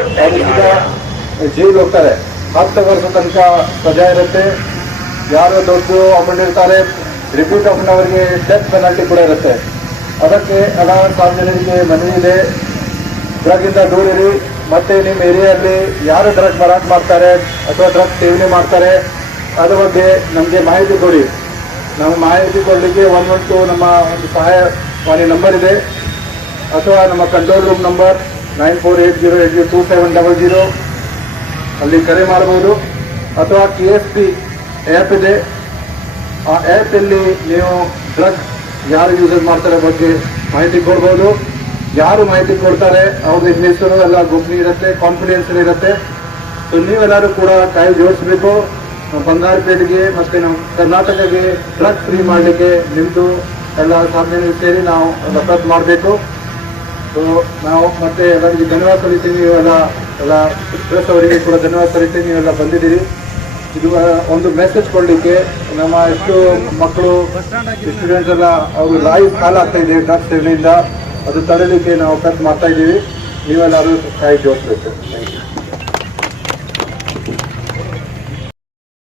ಅವರು ಸೀದಾ ಜೈಲು ಹೋಗ್ತಾರೆ. 10 ವರ್ಷ ತನಕ ಸಜಾ ಇರುತ್ತೆ. ಯಾರು ದೊಡ್ಡ ಅಮೌಂಟ್ ಇರ್ತಾರೆ, ರಿಪೀಟ್ ಅಮೌಂಟ್ ಅವರಿಗೆ ಡೆತ್ ಪೆನಾಲ್ಟಿ ಕೂಡ ಇರುತ್ತೆ. ಅದಕ್ಕೆ ಹಲವಾರು ಸಾರ್ವಜನಿಕರಿಗೆ ಮನವಿ ಇದೆ, ಡ್ರಗ್ ಇಂದ ದೂರ ಇರಿ. ಮತ್ತೆ ನಿಮ್ಮ ಏರಿಯಾದಲ್ಲಿ ಯಾರು ಡ್ರಗ್ ಮಾರಾಟ ಮಾಡ್ತಾರೆ ಅಥವಾ ಡ್ರಗ್ ಸೇವನೆ ಮಾಡ್ತಾರೆ ಅದ್ರ ಬಗ್ಗೆ ನಮಗೆ ಮಾಹಿತಿ ಕೊಡಿ. ನಾವು ಮಾಹಿತಿ ಕೊಡಲಿಕ್ಕೆ 112 ನಮ್ಮ ಒಂದು ಸಹಾಯವಾಣಿ ನಂಬರ್ ಇದೆ, ಅಥವಾ ನಮ್ಮ ಕಂಟ್ರೋಲ್ ರೂಮ್ ನಂಬರ್ 9480822700 ಅಲ್ಲಿ ಕರೆ ಮಾಡಬಹುದು. ಅಥವಾ KSP ಆ್ಯಪ್ ಇದೆ, ಆ ಆ್ಯಪಲ್ಲಿ ನೀವು ಡ್ರಗ್ ಯಾರು ಯೂಸೇಜ್ ಮಾಡ್ತಾರೆ ಬಗ್ಗೆ ಮಾಹಿತಿ ಕೊಡ್ಬೋದು. ಯಾರು ಮಾಹಿತಿ ಕೊಡ್ತಾರೆ ಅವ್ರದ್ದು ಹೆಸರು ಎಲ್ಲ ಗುಪ್ತ ಇರುತ್ತೆ, ಕಾನ್ಫಿಡೆನ್ಷಿಯಲ್ ಇರುತ್ತೆ. ಸೊ ನೀವೆಲ್ಲರೂ ಕೂಡ ಕೈ ಜೋಡಿಸ್ಬೇಕು. ಬಂಗಾರಪೇಟೆಗೆ ಮತ್ತು ನಮ್ಮ ಕರ್ನಾಟಕಕ್ಕೆ ಡ್ರಗ್ ಫ್ರೀ ಮಾಡಲಿಕ್ಕೆ ನಿಮ್ಮದು ಎಲ್ಲ ಸಾರ್ವಜನಿಕರು ಸೇರಿ ನಾವು ಪ್ರಯತ್ನ ಮಾಡಬೇಕು. ಸೊ ನಾವು ಮತ್ತೆ ಎಲ್ಲರಿಗೆ ಧನ್ಯವಾದ ಸಲ್ಲಿಸ್ತೀನಿ. ನೀವೆಲ್ಲ ಪ್ರೆಸ್ ಅವರಿಗೆ ಕೂಡ ಧನ್ಯವಾದ ಸಲ್ಲಿಸ್ತೀನಿ, ನೀವೆಲ್ಲ ಬಂದಿದ್ದೀರಿ. ಇದು ಒಂದು ಮೆಸೇಜ್ ಕೊಡಲಿಕ್ಕೆ. ನಮ್ಮ ಎಷ್ಟು ಮಕ್ಕಳು ಸ್ಟೂಡೆಂಟ್ಸ್ ಎಲ್ಲ ಅವರು ಲೈವ್ ಕಾಲ ಆಗ್ತಾ ಇದೆ ಡ್ರಗ್ಸ್ ಸೇವನೆಯಿಂದ, ಅದು ತಡೆಯಲಿಕ್ಕೆ ನಾವು ಪ್ರಯತ್ನ ಮಾಡ್ತಾ ಇದ್ದೀವಿ. ನೀವೆಲ್ಲರೂ ಕೈ ಜೋಡಿಸ್ಬೇಕು. Thank you.